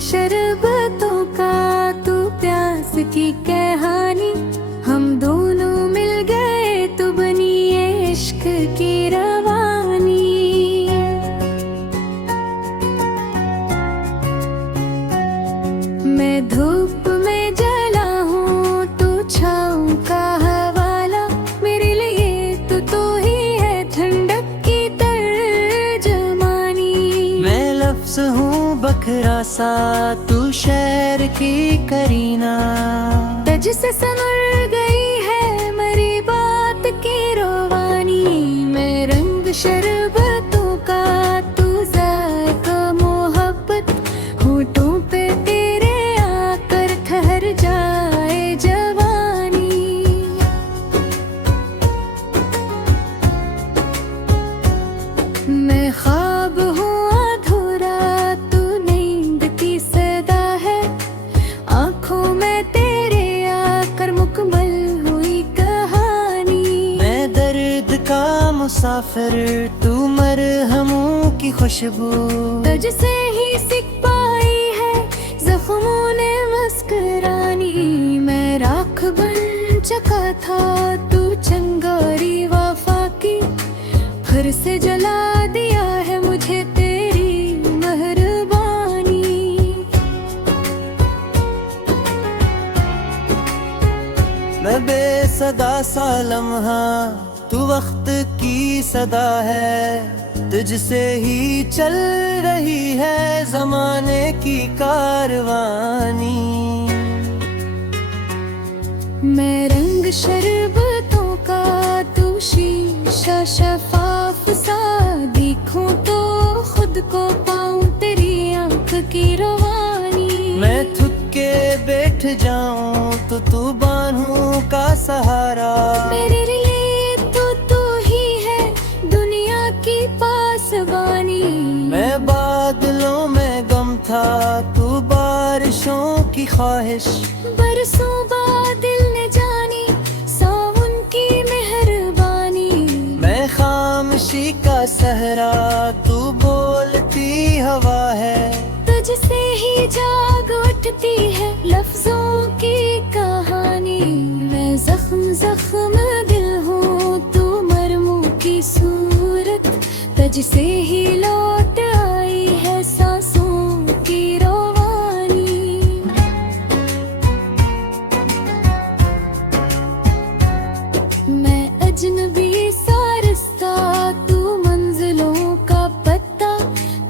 शरबतों का तू प्यास की कहानी, हम दोनों मिल गए तो बनी ये इश्क की रवानी। मैं धूप में जला हूँ तू छाँव का हवाला, मेरे लिए तू ही है ठंडक की तर्जमानी। मैं लफ्ज़ हूँ बखरा सा तू शहर की करीना, तज से संवर गई है मेरी बात की रवानी। मैं रंग शरबतों का तू ज़ायक़ा मोहब्बत, होठों पे तेरे आकर ठहर जाए जवानी। मैं ख्वाब हूँ अधूरा तू नींद की सदा है, आँखों में तेरे आकर मुकम्मल हुई कहानी। मैं दर्द का मुसाफिर तू मरहमों की खुशबू, तुझ से ही सीख पाई है जख्मों ने मुस्कुरानी। मैं राख बन चुका था तू चिंगारी वफा की, फिर से जला दिया है मुझे तेरी मेहरबानी। मैं बेसदा सा लम्हा तू वक्त की सदा है, तुझसे ही चल रही है ज़माने की कारवानी। मैं रंग शरबतों का तू शीशा शफाफ सा, देखूं तो खुद को पाऊं तेरी आंख की रवानी। मैं थक के बैठ जाऊं तो तू बाहों का सहारा, मेरे लिए तू ही है दुनिया की पासबानी। मैं बादलों में गम था तू बारिशों की ख्वाहिश, बरसों बाद दिल ने जानी सावन की मेहरबानी। मैं खामोशी का सहरा तू बोलती हवा है, तुझसे ही जाग उठती है लफ्जों की कहानी। मैं जख्म जख्म दिल हूँ तू मरमू की सूरत, तुझसे ही लौट आई है सांसों की रवानी। मैं अजनबी सा रिश्ता तू मंजिलों का पत्ता,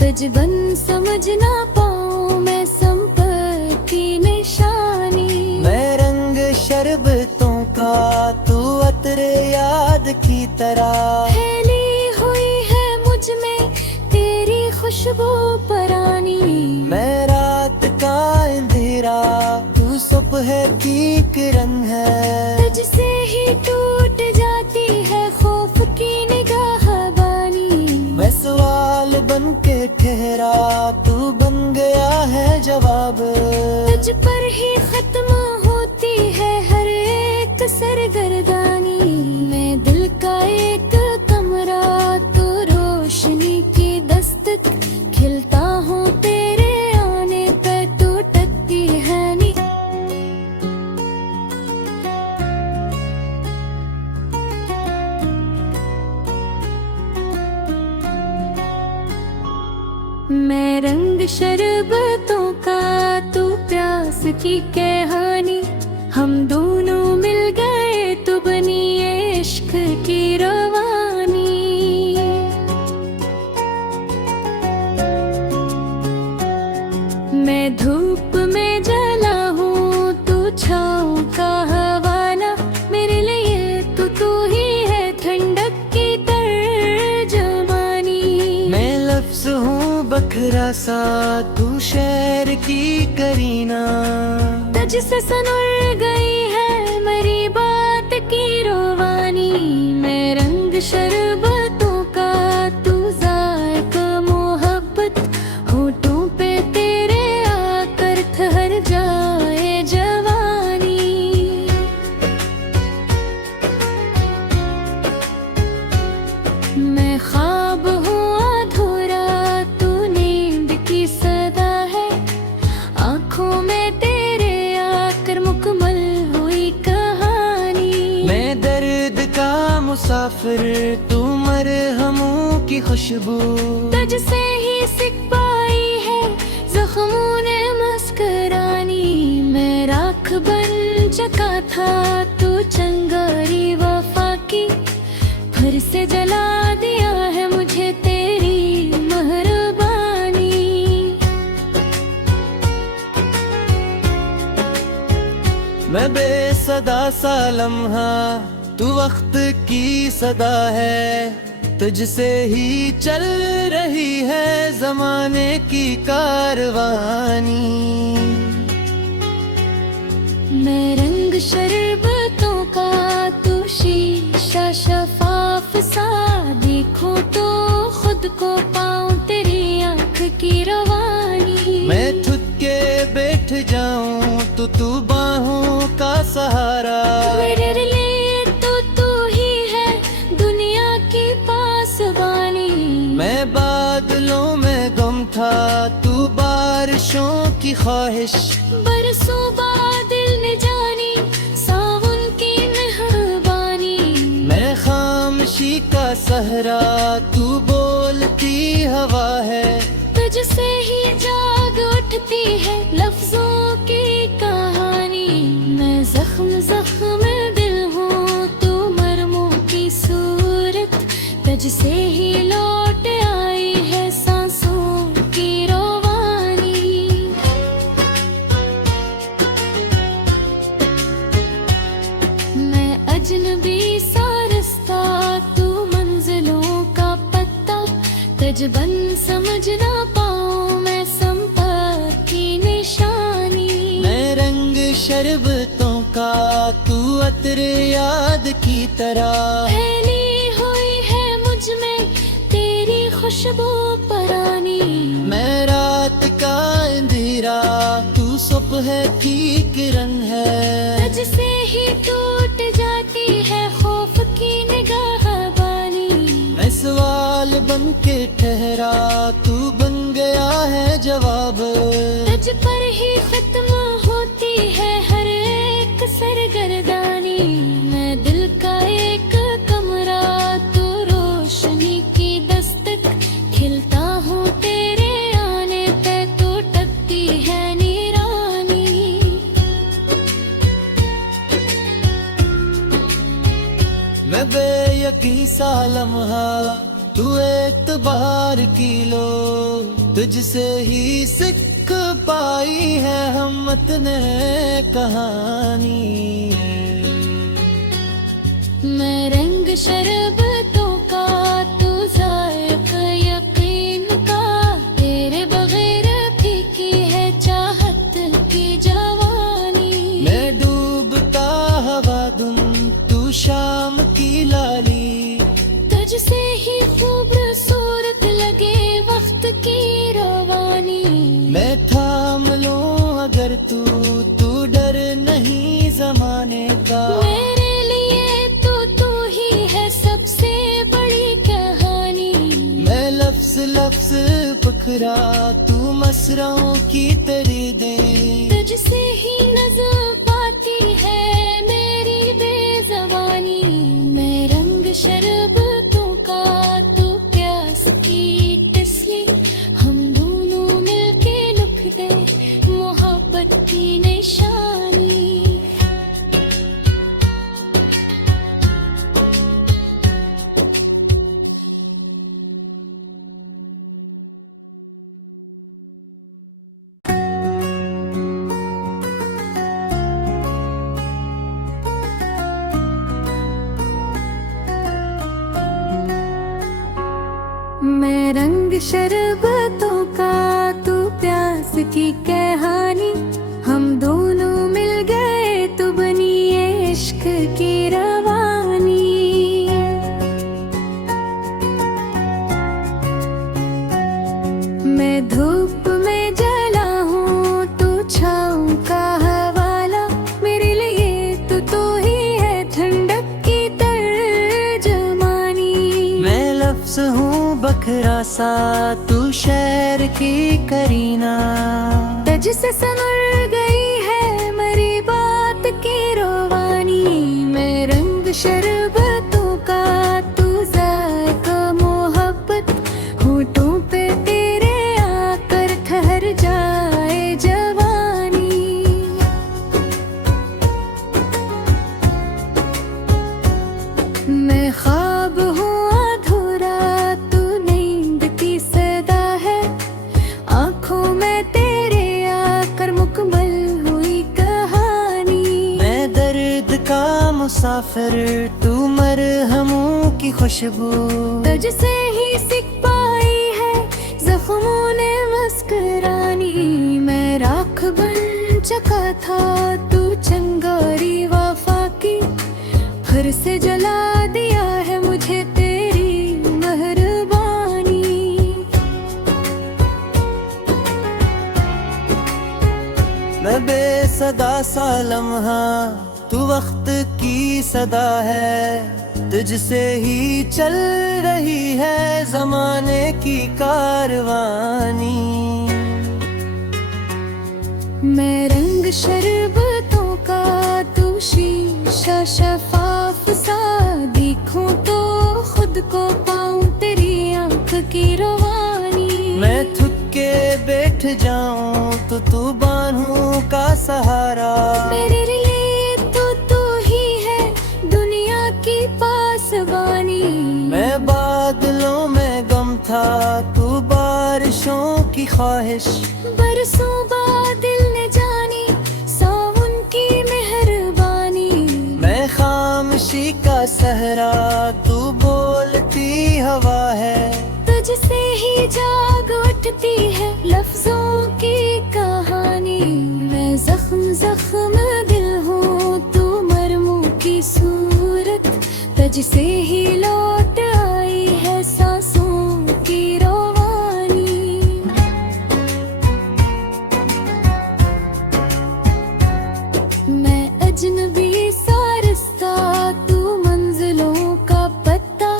तुझ बन समझ ना पाऊं मैं संपत्ति निशानी। मैं रंग शरबतों का तू अतरे याद की तरह, फैली हुई है मुझ में तेरी खुशबू परानी। मैं रात का अंधेरा तू सुबह की किरण है, तुझसे ही टूट जाती है खौफ की निगाहबानी। मैं सवाल बन के ठहरा तू बन गया है जवाब, तुझ पर ही खत्म होती है हर एक सरगर्दानी। मैं दिल का एक कमरा तो रोशनी की दस्तक, खिलता हूँ तेरे आने पे तू टकती है नी। मैं रंग शरबतों का तू प्यास की कहानी, हम दोनों मिल गए तो बनी ये इश्क की रवानी। मैं धूप में जला हूँ तू छाँव का हवाला, मेरे लिए तू ही है ठंडक की तर्जमानी। मैं लफ्ज़ हूँ बखरा सा तू शहर की करीना, तुझ से संवर गई है मेरी बात की रवानी। मैं रंग शरबतों का तू ज़ायक़ा मोहब्बत, होठों पे तेरे आकर ठहर जाए जवानी। मैं ख्वाब हूँ अधूरा तू नींद की सदा है, फिर तू मरहमों की खुशबू। तुझसे ही सीख पाई है जख्मों ने मुस्कुरानी। मैं राख बन चुका था तू चिंगारी वफा की, फिर से जला दिया है मुझे तेरी मेहरबानी। मैं बेसदा सा लम्हा, तू वक्त की सदा है। तुझसे ही चल रही है जमाने की कारवानी। मैं रंग शरबतों का तू शीशा शफाफ सा, देखूं तो खुद को पाऊं तेरी आंख की रवानी। मैं थक के बैठ जाऊं तो तू बाहों का सहारा। मेरे लिए तो तू ही है दुनिया की पासबानी। मैं बादलों में गुम था, तू बारिशों की ख्वाहिश। बरसों बादल ने जानी सावन की मेहरबानी। मैं खामोशी का सहरा, तू बोलती हवा है। तुझसे ही जाग उठती है लफ्जों की कहानी। मैं जख्म जख्म दिल हूँ, तू मरमों की सूरत। तुझसे ही लौट आई है सांसों की रवानी। मैं अजनबी सा रास्ता, तू मंजिलों का पत्ता। तजबन समझ ना पाऊं मैं संपर्क की निशानी। मैं रंग शरबतों का, तू अतर याद की तरह। फैली हुई है मुझ में तेरी खुशबू परानी। मैं रात का अंधेरा, तू सुबह की किरण है। तुझसे ही टूट जाती है खौफ की निगाह बानी। मैं सवाल बन के ठहरा, तू बन गया है जवाब। तुझ पर ही खत्म होती है हर एक सरगर्दानी। मैं दिल का एक कमरा, तू रोशनी की दस्तक। खिलता हूँ तेरे आने पे, तो टकती है नीरानी। मैं बेयकीन सा लम्हा, तू एतबार की लो। तुझसे ही सीख पाई है हम ने कहानी। मैं रंग शरबतों का, तू जायक यकीन का। तेरे बगैर फीकी है चाहत की जवानी। मैं डूबता हवा धुन, तू शाम की लाली। तुझसे ही खूबसूरत लगे वक्त की रवानी। मैं थाम लूं अगर तू डर नहीं जमाने का। मेरे लिए तो तू ही है सबसे बड़ी कहानी। मैं लफ्ज लफ्ज पकड़ा, तू मसरों की तरी दे। तुझसे ही नज़म पाती है मेरी बेज़बानी। मैं रंग शरबतों का, तू प्यास की तस्ली। हम दोनों मिलके लिख दे मोहब्बत की निशानी। मैं रंग शरबतों का, तू प्यास की कहानी। हम दोनों मिल गए तो बनी ये इश्क की रवानी। मैं धूप में जला हूँ, तू छाँव का हवाला। मेरे लिए तू ही है ठंडक की तर्जमानी। मैं लफ्ज हूँ बखरा सा, तू शहर की करीना। तुझसे संवर गई है मेरी बात की रवानी। मैं रंग शरबतों का, तू मुसाफिर तू मरहमों की खुशबू। तुझसे ही सीख पाई है जख्मों ने मुस्कुरानी। मैं राख बन चुका था तू चिंगारी वफा की। फिर से जला दिया है मुझे तेरी मेहरबानी। मैं बेसदा सा लम्हा तू वक्त की सदा है। तुझसे ही चल रही है जमाने की कारवानी। मैं रंग शरबतों का तू शीशा शफाफ सा। देखूं तो खुद को पाऊं तेरी आंख की रवानी। मैं थक के बैठ जाऊं तो तू बाहों का सहारा। मेरे लिए तो तू ही है दुनिया की पासबानी। मैं बादलों में गम था तू बारिशों की ख्वाहिश। बरसों बाद दिल ने जानी सावन की मेहरबानी। मैं खामोशी का सहरा तू बोलती हवा है। तुझसे ही जाग उठती है लफ्जों की कहानी। मैं जख्म जख्म दिल हूँ तू मरमू की सूरत। तुझसे ही लौट आई है सांसों की रवानी। मैं अजनबी सा रिश्ता तू मंजिलों का पत्ता।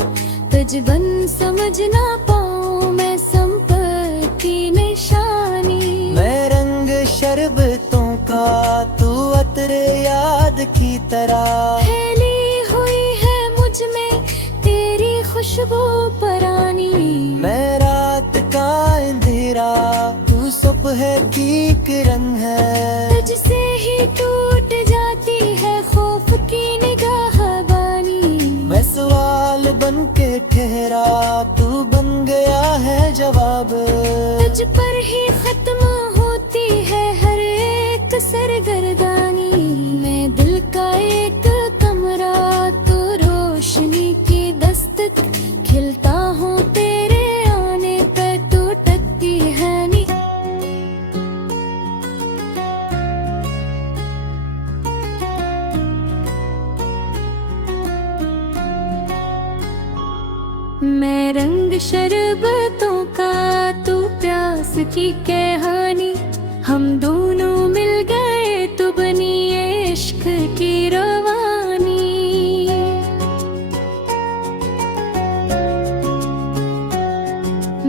तुझ बन समझ ना पाऊं मैं संपत्ति निशानी। मैं रंग शरबतों का तू अतरे याद की तरह। फैली हुई है मुझ में तेरी खुशबू परानी। मैं रात का अंधेरा तू सुबह की किरण है। तुझसे ही टूट जाती है खौफ की निगाहबानी। मैं सवाल बन के ठहरा तू बन गया है जवाब। तुझ पर ही खत्म होती है हर एक सरगर्दानी। मैं दिल का एक कमरा तो रोशनी की दस्तक। खिलता हूँ तेरे आने पे तू टकती है नी। मैं रंग शरबतों का तू प्यास की कहानी। हम दोनों मिल गए तो बनी ये इश्क की रवानी।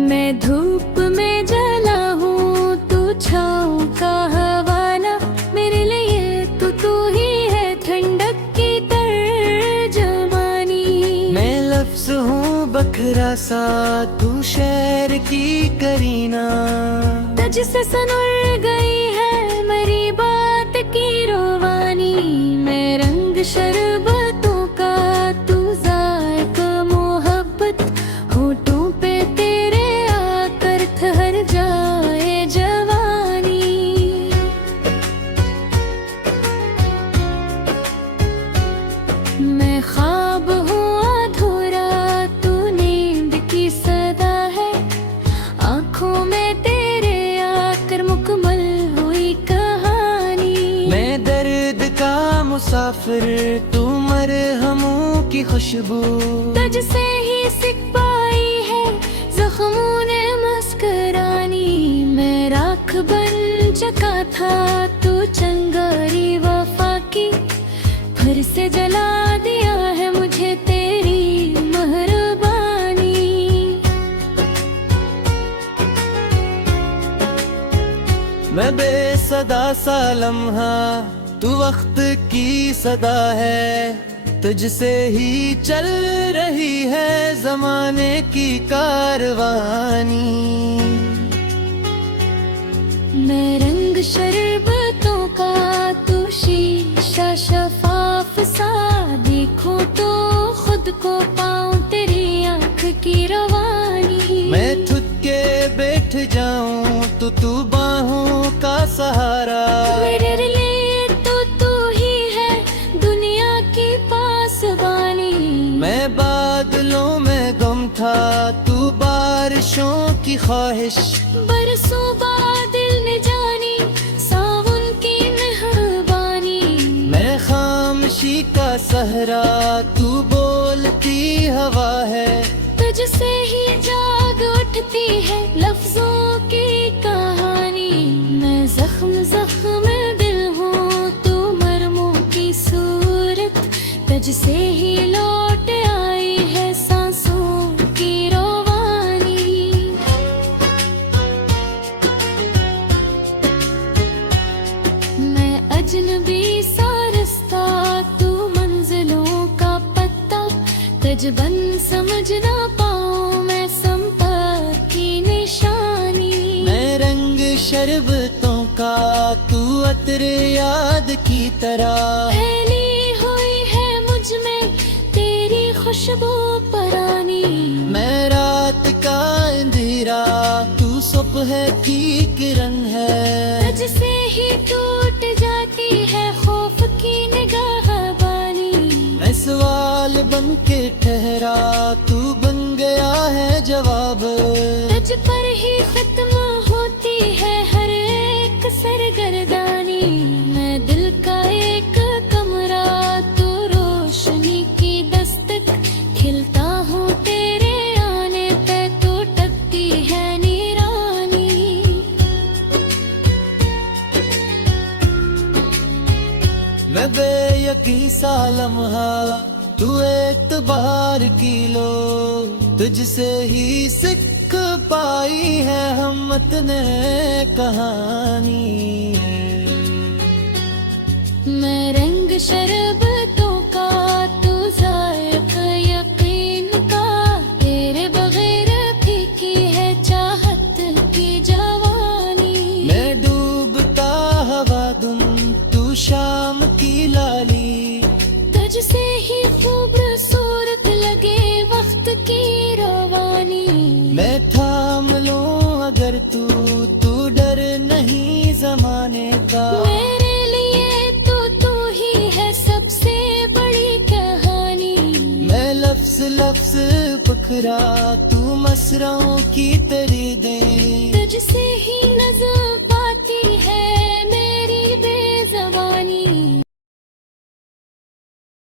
मैं धूप में जला हूँ तू छाँव का हवाला। मेरे लिए तो तू ही है ठंडक की तर्जमानी। मैं लफ्ज हूँ बखरा सा तू शहर की करीना। तुझसे सनुर गई है मेरी बात की रवानी। मैं रंग शरबतों का तू जायका मोहब्बत। होठों पे तेरे आकर ठहर जाए जवानी। मैं ख्वाब हूँ अधूरा तू नींद की सदा है। आँखों में तेरे आकर मुकम्मल हुई कहानी। मैं दर्द का मुसाफिर तू मरहमों की खुशबू। तुझसे ही सीख पाई है जख्मों ने मुस्कुरानी। मैं राख बन चुका था तू चिंगारी वफा की। फिर से जला दिया है मुझे तेरी मेहरबानी। मैं बेसदा सा लम्हा तू वक्त की सदा है। तुझसे ही चल रही है जमाने की कारवानी। मैं रंग शरबतों का तू शीशा शफाफ सा। देखूं तो खुद को पाऊं तेरी आंख की रवानी। मैं थक के बैठ जाऊं तो तू बाहों का सहारा। मेरे लिए तो तू ही है दुनिया की की ख्वाहिश, बरसों बाद दिल ने जानी सावन की मेहरबानी। मैं खामोशी का सहरा, तू बोलती हवा है। तुझसे ही जाग उठती है लफ्जों की कहानी। मैं जख्म जख्म दिल हूँ, तू मरमों की सूरत। तुझसे ही लौट आई है सांसों की रवानी। मैं अजनबी सा रास्ता, तू मंजिलों का पत्ता। तजबन समझ ना पाऊं मैं संपर्क की निशानी। मैं रंग शरबतों का, तू अत्र याद की तरह। फैली हुई है मुझ में तेरी खुशबू परानी। मैं रात का अंधेरा, तू सुबह की किरण है। तुझसे ही टूट जाती है खौफ की निगाह बानी। मैं सवाल बन के ठहरा, तू बन गया है जवाब। तुझ पर ही खत्म होती है हर एक सरगर्दानी। मैं दिल का एक कमरा, तू रोशनी की दस्तक। खिलता हूँ तेरे आने पे, तू टकती है नीरानी। मैं बेयकी सा लम्हा, तू एतबार की लो। तुझसे ही सीख पाई है हमत ने कहानी। मैं रंग शरबतों का, तू जायक़ यकीन का। तेरे बगैर फीकी है चाहत की जवानी। मैं डूबता हवा दुम, तू शाम की लाली। तुझसे ही खूबसूरत लगे वक्त की रवानी। मैं थाम लूं अगर तू डर नहीं जमाने का। मेरे लिए तो तू ही है सबसे बड़ी कहानी। मैं लफ्ज लफ्ज पखरा, तू मसरों की तरी दे। तुझसे ही